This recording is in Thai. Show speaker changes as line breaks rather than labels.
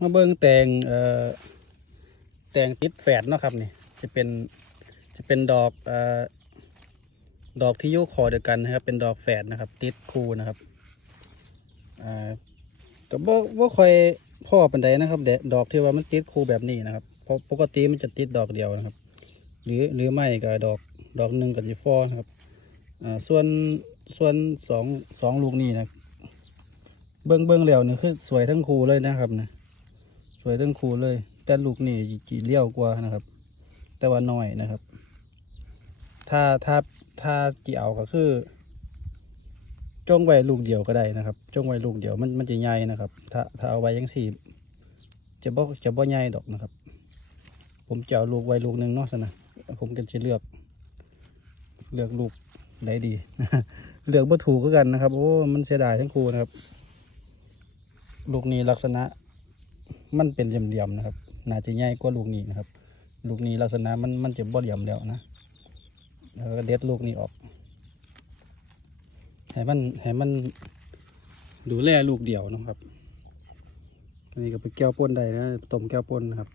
มาเบิ่งแตงเอ่อแตงติดแฝดเนาะครับนี่จะเป็นจะเป็นดอกเอ่อดอกที่ยุคอเดียวกันนะครับ เป็นดอกแฝดนะครับ ติดคูนะครับอ่าก็บ่บ่ค่อยพ่อปานใดนะครับแดดอกที่ว่ามันติดคูแบบนี้นะครับเพราะปกติมันจะติดดอกเดียวนะครับ หรือหรือไม่ก็ดอกดอกหนึ่งกับจีฟอนะครับอ่าส่วนส่วนสองสองลูกนี่นะเบิ้งเบิ้งแล้วนี่คือสวยทั้งคูเลยนะครับนะ วยทั้งคู่เลย แต่ลูกนี่จีเลี้ยวกว่านะครับ แต่ว่าน้อยนะครับ ถ้าถ้าถ้าจีเอาก็คือจ้งไว้ลูกเดียวก็ได้นะครับจ้งไว้ลูกเดียวมันมันจะใหญ่นะครับ ถ้าถ้าเอาไว้ยังสี่จะบ่จะบ่ใหญ่ดอกนะครับ ผมจะเอาลูกไว้ลูกหนึ่งเนาะสนะผมก็จะเลือก เลือกลูกไหนดี เลือกบ่ถูกก็กันนะครับ โอ้ มันเสียดายทั้งคู่นะครับ ลูกนี้ลักษณะ มันเป็นเหลี่ยมๆนะครับ น่าจะใหญ่กว่าลูกนี้นะครับ ลูกนี้ลักษณะมันมันจะบ่เหลี่ยมแล้วนะแล้วก็เด็ดลูกนี้ออก ให้มันให้มันดูแลลูกเดียวนะครับ อันนี้ก็ไปแก้วป่นได้นะต้มแก้วป่นนะครับ